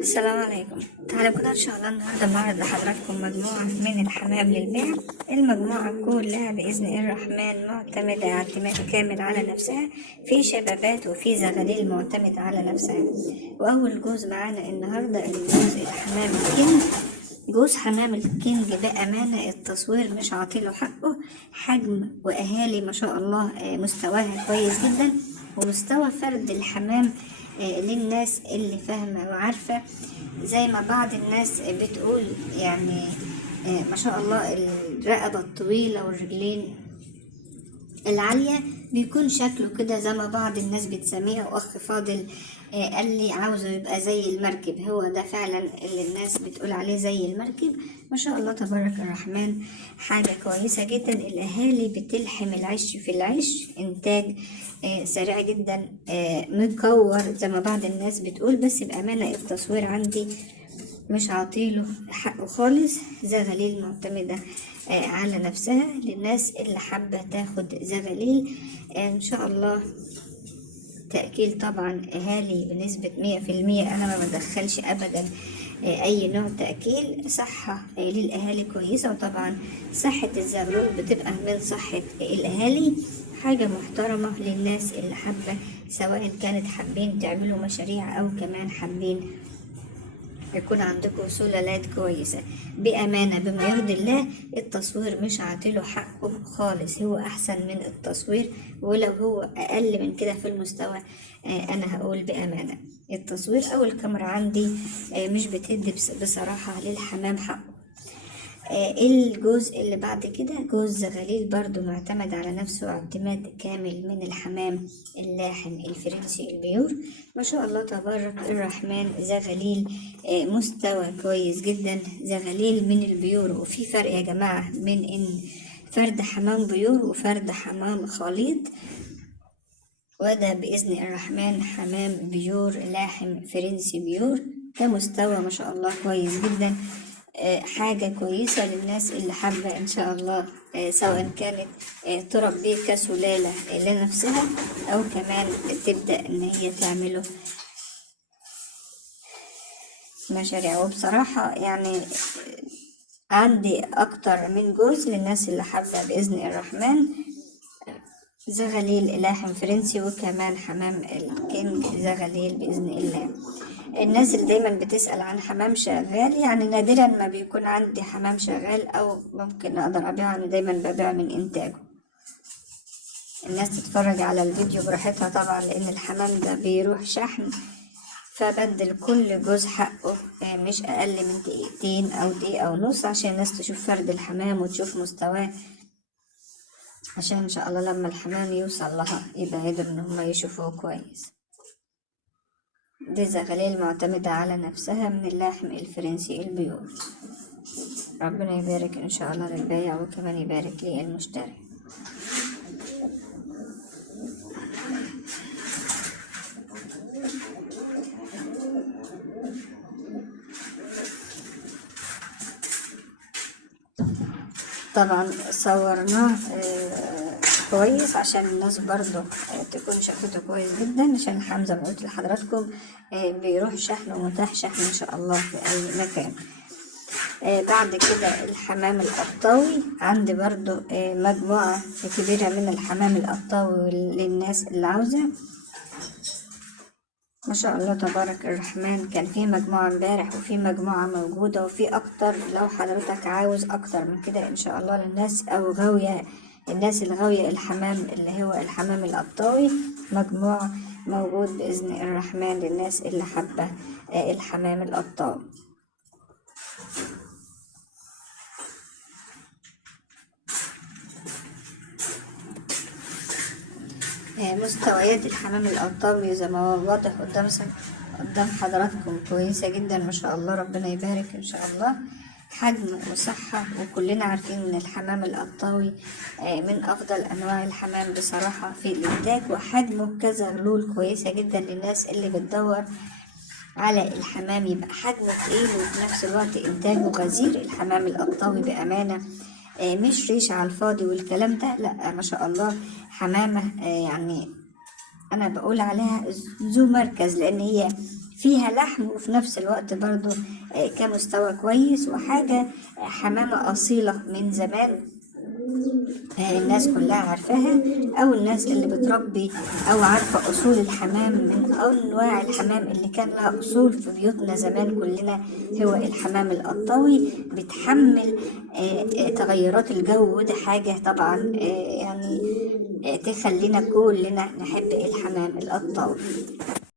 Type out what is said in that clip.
السلام عليكم. تعالوا كده ان شاء الله النهارده معرض لحضراتكم مجموعة من الحمام للبيع. المجموعة كلها بإذن الرحمن معتمدة اعتماد كامل على نفسها، في شبابات وفي زغاليل معتمدة على نفسها. وأول جوز معانا النهارده الجوز الحمام الكينج. جوز حمام الكينج بأمانة التصوير مش عاطيله حقه، حجم وأهالي ما شاء الله، مستواها كويس جدا، ومستوى فرد الحمام للناس اللي فاهمة وعارفة، زي ما بعض الناس بتقول يعني ما شاء الله الرقبة الطويلة والرجلين العالية بيكون شكله كده زي ما بعض الناس بتسميه. واخ فاضل قال لي عاوزه يبقى زي المركب، هو ده فعلا اللي الناس بتقول عليه زي المركب. ما شاء الله تبارك الرحمن، حاجة كويسة جدا. الاهالي بتلحم العش في العش، انتاج سريع جدا، مكور زي ما بعض الناس بتقول، بس بأمانة التصوير عندي مش عاطيله حقه خالص. زغاليل معتمدة على نفسها للناس اللي حابة تاخد زغاليل ان شاء الله. تأكيل طبعا اهالي بنسبة 100%، انا ما بدخلش ابدا اي نوع تأكيل. صحة للاهالي كويسة، وطبعا صحة الزغلول بتبقى من صحة الاهالي. حاجة محترمة للناس اللي حابة، سواء كانت حابين تعملوا مشاريع او كمان حابين يكون عندكم سلالات كويسة. بأمانة بما يرضي الله التصوير مش عاطله حقه خالص، هو أحسن من التصوير، ولو هو أقل من كده في المستوى أنا هقول بأمانة التصوير أو الكاميرا عندي مش بتدي بصراحة للحمام حقه. الجزء اللي بعد كده جوز زغاليل، برضو معتمد على نفسه اعتماد كامل من الحمام اللاحم الفرنسي البيور. ما شاء الله تبارك الرحمن، زغاليل مستوى كويس جدا، زغاليل من البيور. وفي فرق يا جماعة من ان فرد حمام بيور وفرد حمام خليط، وده بإذن الرحمن حمام بيور لاحم فرنسي بيور. ده مستوى ما شاء الله كويس جدا، حاجة كويسة للناس اللي حابة إن شاء الله سواء كانت تربيه كسلالة لنفسها أو كمان تبدأ إن هي تعمله مشاريع. وبصراحة يعني عندي أكتر من جزء للناس اللي حابة بإذن الرحمن زغاليل لاحم فرنسي، وكمان حمام الكينج زغاليل بإذن الله. الناس اللي دايما بتسأل عن حمام شغال، يعني نادرا ما بيكون عندي حمام شغال او ممكن اقدر ابيعه، انا دايما ببيع من انتاجه. الناس تتفرج على الفيديو براحتها طبعا، لان الحمام ده بيروح شحن، فبدل كل جوز حقه مش اقل من دقيقتين او دقيقة ونص، عشان الناس تشوف فرد الحمام وتشوف مستواه، عشان ان شاء الله لما الحمام يوصل لها يبقى يقدروا ان هم يشوفوه كويس. دي زغاليل معتمدة على نفسها من اللحم الفرنسي البيور. ربنا يبارك إن شاء الله للبايع، وكمان يبارك لي المشتري. طبعا صورناه كويس عشان الناس برضو تكون شافته كويس جدا، عشان حمزة ما قلت لحضراتكم بيروح شحن ومتاح شحن إن شاء الله في أي مكان. بعد كده الحمام القطاوي، عندي برضو مجموعة كبيرة من الحمام القطاوي للناس اللي عاوزة. ما شاء الله تبارك الرحمن، كان في مجموعة امبارح وفي مجموعة موجودة وفي اكتر. لو حضرتك عاوز اكتر من كده ان شاء الله للناس او غاوية، الناس الغاوية الحمام اللي هو الحمام القطاوي، مجموعة موجود بإذن الرحمن للناس اللي حابة الحمام القطاوي. مستويات الحمام القطاوي زي ما هو واضح قدام حضراتكم كويسة جدا ما شاء الله، ربنا يبارك إن شاء الله. حجم وصحة، وكلنا عارفين إن الحمام القطاوي من أفضل أنواع الحمام بصراحة في الإنتاج، وحجمه كزغلول كويسة جدا للناس اللي بتدور على الحمام يبقى حجمه تقيل وفي نفس الوقت إنتاجه غزير. الحمام القطاوي بأمانة مش ريش على الفاضي والكلام ده، لا ما شاء الله حمامة يعني أنا بقول عليها ذو مركز، لأن هي فيها لحم وفي نفس الوقت برضو كمستوى كويس، وحاجة حمامة أصيلة من زمان، الناس كلها عارفاها، او الناس اللي بتربي او عارفة اصول الحمام. من انواع الحمام اللي كان لها اصول في بيوتنا زمان كلنا هو الحمام القطاوي، بتحمل تغيرات الجو، وده حاجة طبعا يعني تخلينا كلنا نحب الحمام القطاوي.